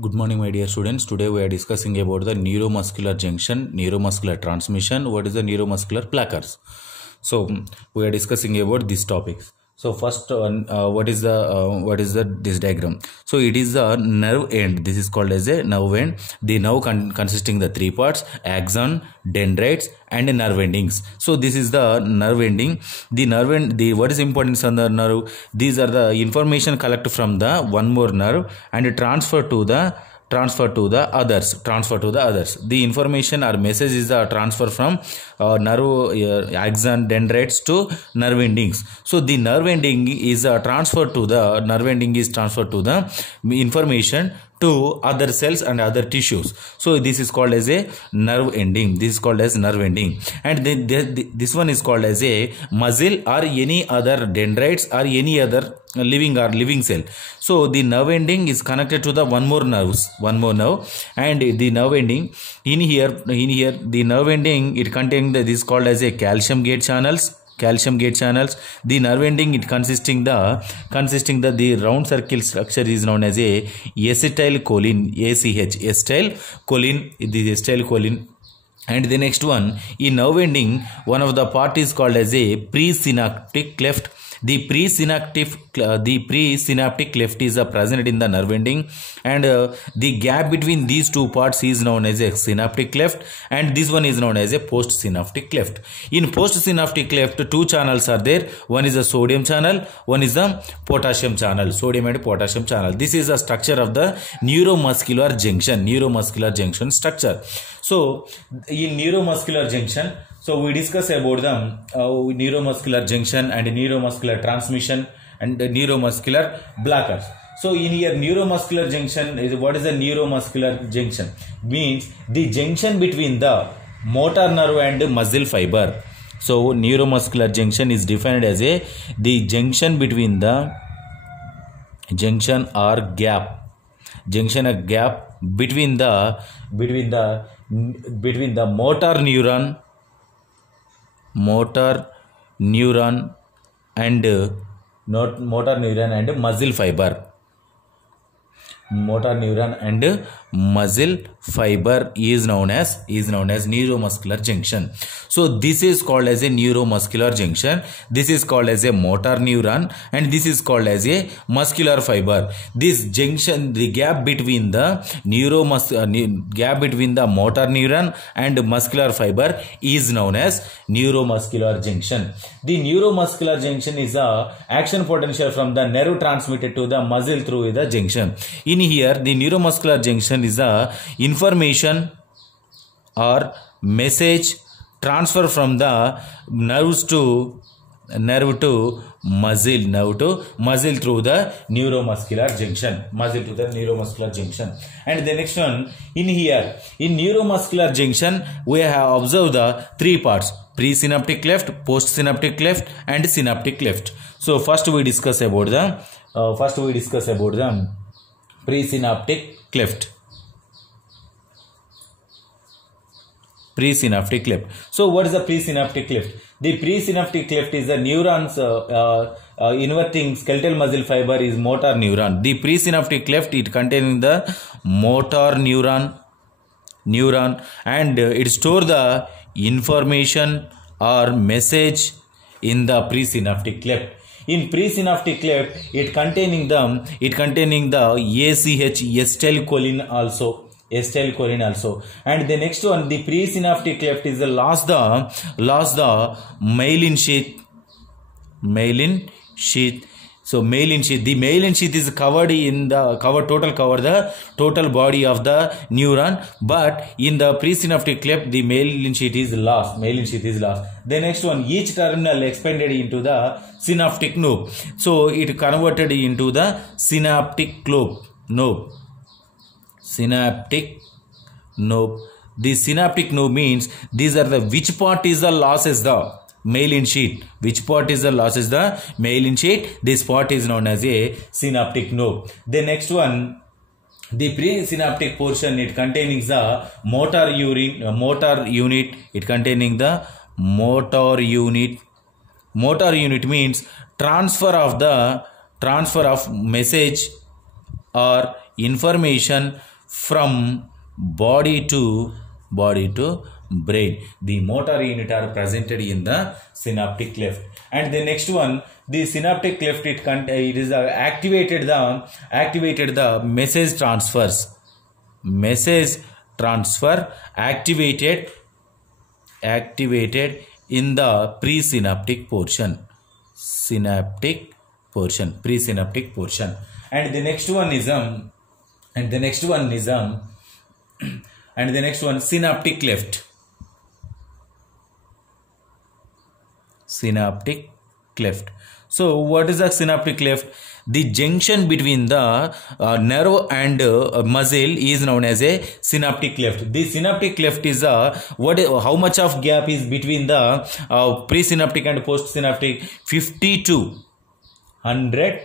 Good morning, my dear students. Today we are discussing about the neuromuscular junction, neuromuscular transmission. What is the neuromuscular placards? So we are discussing about these topics. So first, what is the this diagram? So it is a nerve end. This is called as a nerve end. The nerve consisting the three parts: axon, dendrites, and nerve endings. So this is the nerve ending. The nerve end. The what is importance on the nerve? These are the information collected from the one more nerve and transfer to the others. The information or message is transfer from nerve axon, dendrites to nerve endings. So the nerve ending is transferred to the information to other cells and other tissues. So this is called as a nerve ending. And then this one is called as a muscle or any other dendrites or any other living cell. So the nerve ending is connected to the one more nerve, and the nerve ending in here the nerve ending, it contains this called as a calcium gate channels. The nerve ending, it consisting the round circle structure is known as a acetylcholine, acetylcholine. And the next one, in nerve ending, one of the part is called as a presynaptic cleft. The presynaptic cleft is present in the nerve ending, and the gap between these two parts is known as a synaptic cleft, and this one is known as a postsynaptic cleft. In postsynaptic cleft, two channels are there. One is a sodium channel, one is the potassium channel. Sodium and potassium channel. This is a structure of the neuromuscular junction structure. So in neuromuscular junction, so we discuss about the neuromuscular junction and neuromuscular transmission and the neuromuscular blockers. So in here, neuromuscular junction is, what is the neuromuscular junction? Means the junction between the motor nerve and muscle fiber. So neuromuscular junction is defined as the junction between the junction or gap between the motor neuron and muscle fiber. Motor neuron and muscle fiber is known as neuromuscular junction. So this is called as a neuromuscular junction. This is called as a motor neuron, and this is called as a muscular fiber. This junction, the gap between the motor neuron and muscular fiber is known as neuromuscular junction. The neuromuscular junction is a action potential from the nerve transmitted to the muscle through the junction. In here, the neuromuscular junction is a information or message transfer from the nerve to muscle through the neuromuscular junction. And the next one, in here, in neuromuscular junction, we have observed the three parts: presynaptic cleft, postsynaptic cleft, and synaptic cleft. So first we discuss about the presynaptic cleft. So what is the presynaptic cleft? The presynaptic cleft is the neurons inverting skeletal muscle fiber is motor neuron. The presynaptic cleft, it containing the motor neuron, and it store the information or message in the presynaptic cleft. In presynaptic cleft, it containing the acetylcholine also. And the next one, the presynaptic cleft is the lost the myelin sheath. So myelin sheath, the myelin sheath is cover the total body of the neuron, but in the presynaptic cleft, the myelin sheath is lost. The next one, each terminal expanded into the synaptic node. So it converted into the synaptic node. The synaptic node means these are the which part is the losses the myelin sheath. This part is known as a synaptic node. The next one, the presynaptic portion, it containing the motor unit. It containing the motor unit. Motor unit means transfer of message or information from body to brain. The motor unit are presented in the synaptic cleft. And the next one, the synaptic cleft, it is activated the message transfers. Message transfer activated in the presynaptic portion. Presynaptic portion. And the next one is synaptic cleft. Synaptic cleft. So what is the synaptic cleft? The junction between the nerve and muscle is known as a synaptic cleft. The synaptic cleft is how much of gap is between the presynaptic and postsynaptic? 50 to 100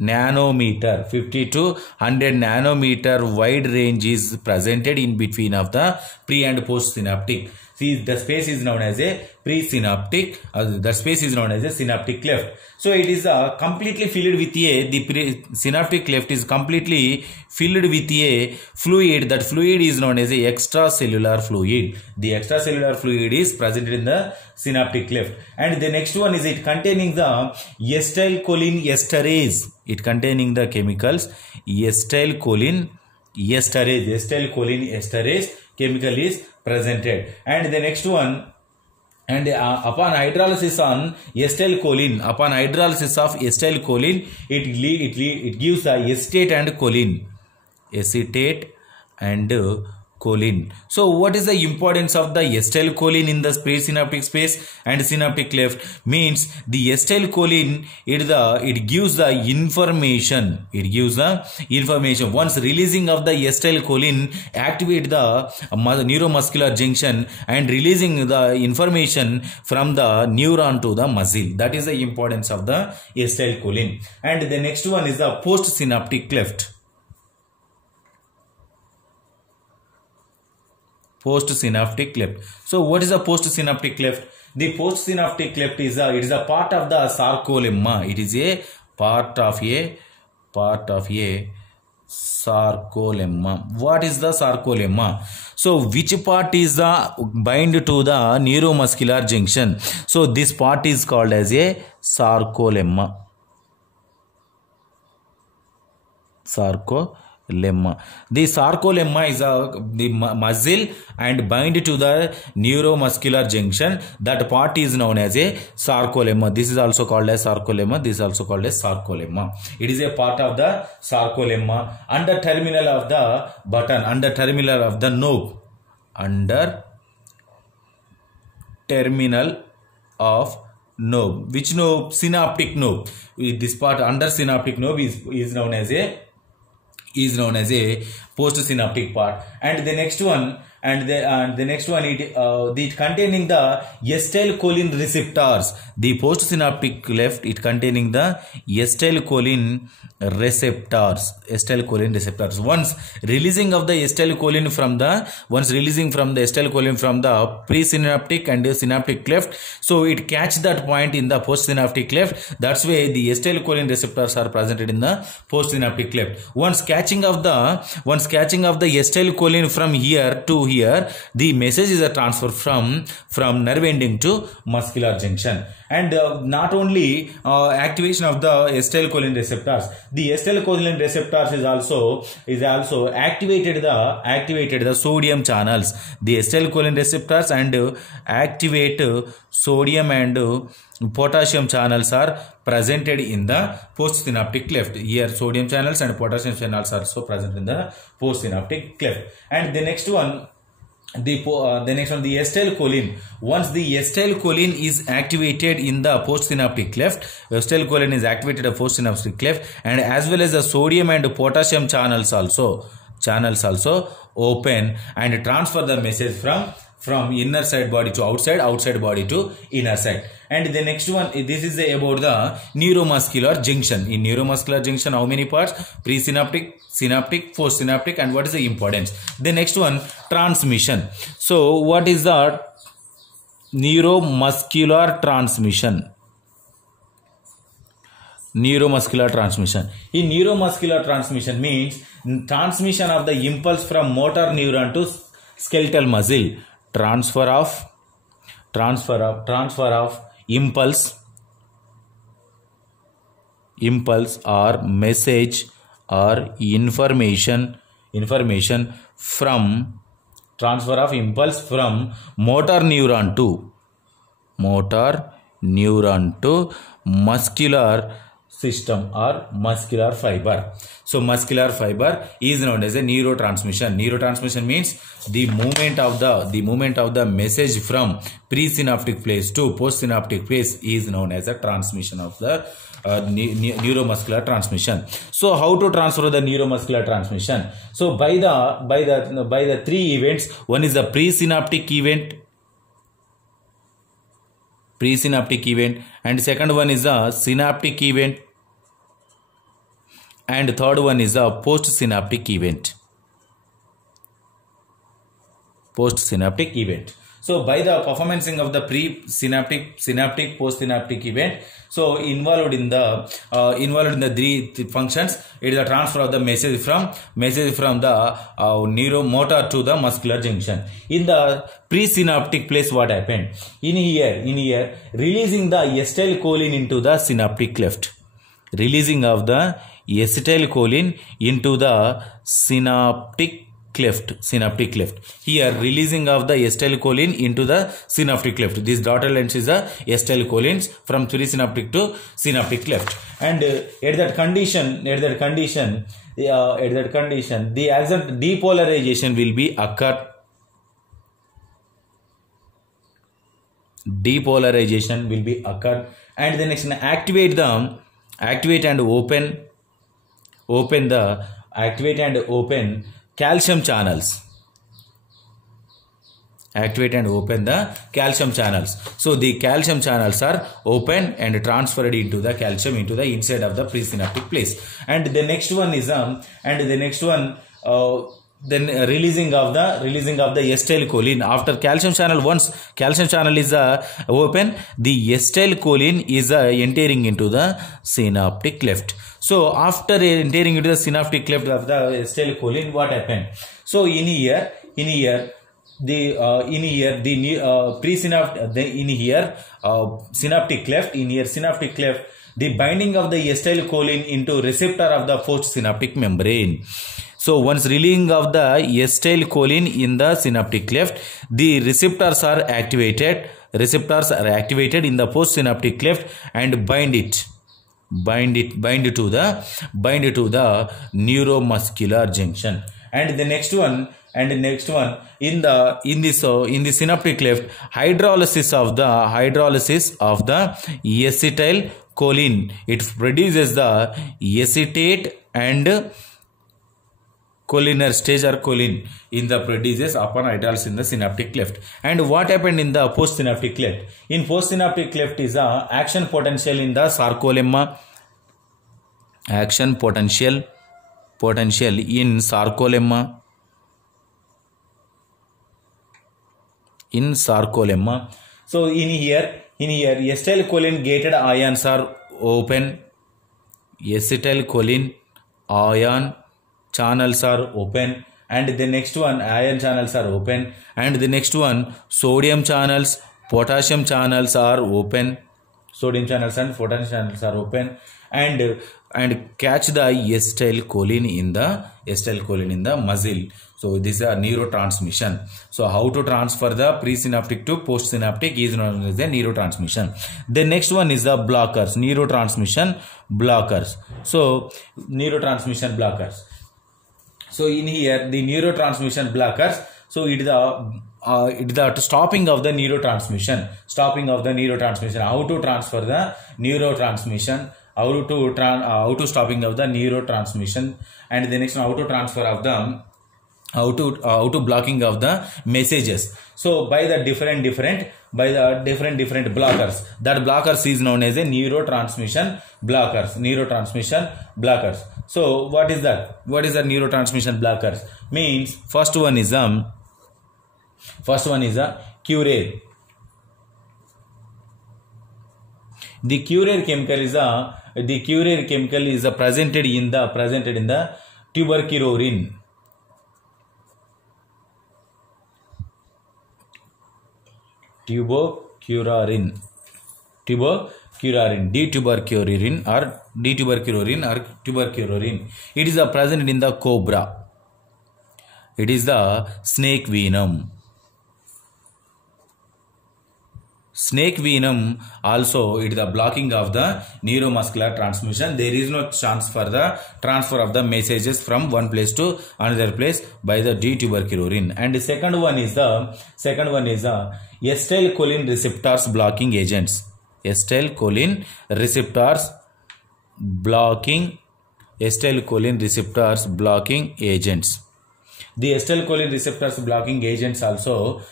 nanometer. 50 to 100 nanometer wide range is presented in between of the pre and postsynaptic. See, the space is known as a presynaptic. The space is known as a synaptic cleft. So it is completely filled with the synaptic cleft is completely filled with a fluid. That fluid is known as a extracellular fluid. The extracellular fluid is present in the synaptic cleft. And the next one is it containing the acetylcholine esterase. It containing the chemicals acetylcholine esterase chemical is presented. And the next one, and upon hydrolysis of acetylcholine, it gives the acetate and choline. So what is the importance of the acetylcholine in the presynaptic space and synaptic cleft? Means the acetylcholine, it gives the information. Once releasing of the acetylcholine activate the neuromuscular junction and releasing the information from the neuron to the muscle. That is the importance of the acetylcholine. And the next one is the postsynaptic cleft. Postsynaptic cleft. So what is a postsynaptic cleft? The postsynaptic cleft is it is a part of the sarcolemma. It is a part of a sarcolemma. What is the sarcolemma? So which part is bind to the neuromuscular junction? So this part is called as a sarcolemma. The sarcolemma is the muscle and bind to the neuromuscular junction. That part is known as a sarcolemma. This is also called as sarcolemma. This is also called as sarcolemma. It is a part of the sarcolemma under terminal of the button, under terminal of the knob, under terminal of knob. Which knob? Synaptic knob. This part under synaptic knob is known as a postsynaptic part. And the next one, it containing the acetylcholine receptors. The postsynaptic cleft, it containing the acetylcholine receptors. Once releasing of the acetylcholine from the presynaptic and synaptic cleft, so it catch that point in the postsynaptic cleft. That's why the acetylcholine receptors are presented in the postsynaptic cleft. Once catching of the acetylcholine from here to here, the message is a transfer from nerve ending to muscular junction. And not only activation of the acetylcholine receptors, the acetylcholine receptors is also activated the sodium channels. The acetylcholine receptors and activate sodium and potassium channels are presented in the postsynaptic cleft. Here sodium channels and potassium channels are also present in the postsynaptic cleft. And the next one, the acetylcholine. Once the acetylcholine is activated in the postsynaptic cleft, acetylcholine is activated in the postsynaptic cleft, and as well as the sodium and potassium channels also open and transfer the message from inner side body to outside body to inner side. And the next one, this is about the neuromuscular junction. In neuromuscular junction, how many parts? Presynaptic, synaptic, postsynaptic, and what is the importance? The next one, transmission. So what is the neuromuscular transmission? neuromuscular transmission. In neuromuscular transmission means transmission of the impulse from motor neuron to skeletal muscle. Transfer of impulse or message or information from transfer of impulse from motor neuron to muscular system or muscular fiber. So muscular fiber is known as a neurotransmission. Neurotransmission means the movement of the message from presynaptic phase to postsynaptic phase is known as a transmission of the neuromuscular transmission. So how to transfer the neuromuscular transmission? So by the three events, one is the presynaptic event, and second one is a synaptic event, and third one is a postsynaptic event. So by the performancing of the presynaptic, synaptic, postsynaptic event, so involved in the three functions, it is a transfer of the message from the neuromotor to the muscular junction. In the presynaptic place, what happened? In here, releasing the acetylcholine into the synaptic cleft. Releasing of the acetylcholine into the synaptic cleft. Here, releasing of the acetylcholine into the synaptic cleft. This dotted line is the acetylcholines from presynaptic to synaptic cleft. And at that condition, the axon depolarization will be occur. And the next, activate and open calcium channels. Activate and open the calcium channels. So the calcium channels are open and transferred into the calcium into the inside of the presynaptic place. And the next one is then releasing of the acetylcholine after calcium channel. Once calcium channel is open, the acetylcholine is entering into the synaptic cleft. So after entering into the synaptic cleft of the acetylcholine, what happened? So in here the synaptic cleft, the binding of the acetylcholine into receptor of the postsynaptic membrane. So once releasing of the acetylcholine in the synaptic cleft, the receptors are activated in the postsynaptic cleft and bind to the neuromuscular junction. And the next one in the synaptic cleft, hydrolysis of the acetylcholine, it produces the acetate and cholinergic stage or choline in the produces upon hydrolysis in the synaptic cleft. And what happened in the postsynaptic cleft? In postsynaptic cleft is a action potential in the sarcolemma. Action potential in sarcolemma. So in here acetylcholine gated ions are open. Acetylcholine ion channels are open, and the next one ion channels are open, and the next one sodium channels, potassium channels are open. Sodium channels and potassium channels are open, and catch the acetylcholine in the muscle. So this is a neurotransmission. So how to transfer the presynaptic to postsynaptic is known as the neurotransmission. The next one is the blockers, neurotransmission blockers. So neurotransmission blockers. So in here the neurotransmission blockers. So it is the stopping of the neurotransmission. How to transfer the neurotransmission? How to stopping of the neurotransmission, and the next one how to transfer of the how to blocking of the messages. So by the different blockers, that blockers is known as a neurotransmission blockers. So what is that? What is the neurotransmission blockers? Means first one is a curare. The Curer chemical is presented in the tuberculorin. Tuberculorin, dituberculorin or tuberculorin. It is present in the cobra. It is the snake venom. Snake venom also, it is the blocking of the neuromuscular transmission. There is no chance for the transfer of the messages from one place to another place by the D-tuberculorin. And the second one is the acetylcholine receptors blocking agents. Acetylcholine receptors blocking agents. The acetylcholine receptors blocking agents also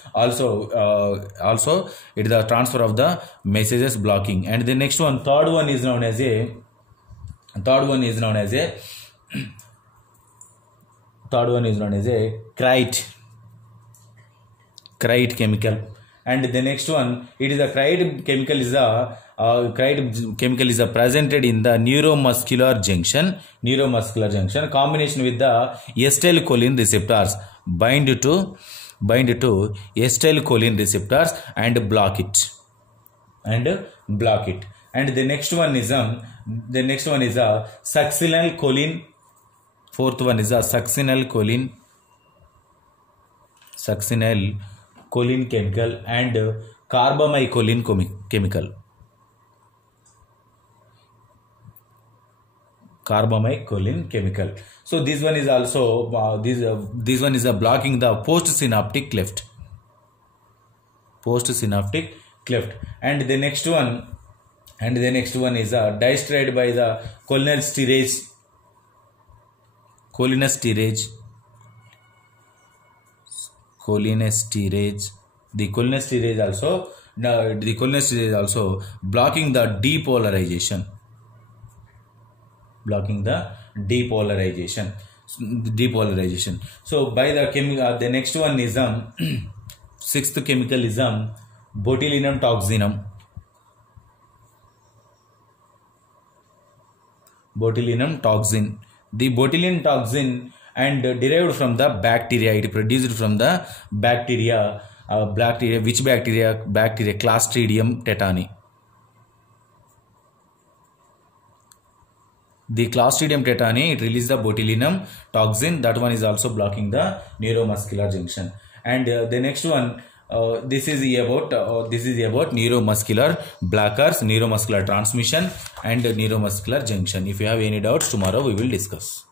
it is the transfer of the messages blocking. And the next one, third one is known as a Crite chemical. And the next one, it is a Crite chemical is presented in the neuromuscular junction combination with the acetylcholine receptors bind to acetylcholine receptors and block it. And the next one is a succinylcholine. Fourth one is a succinylcholine chemical and carbamycholine chemical. So this one is also this one is blocking the postsynaptic cleft. And the next one is diastrid by the cholinesterase. The cholinesterase also blocking the depolarization. So by the next one is sixth chemical is botulinum toxinum. The botulinum toxin and derived from the bacteria. It produced from the bacteria. Which bacteria? Clostridium tetani. The Clostridium tetani, it releases the botulinum toxin. That one is also blocking the neuromuscular junction. And the next one, this is about neuromuscular blockers, neuromuscular transmission and neuromuscular junction. If you have any doubts, tomorrow we will discuss.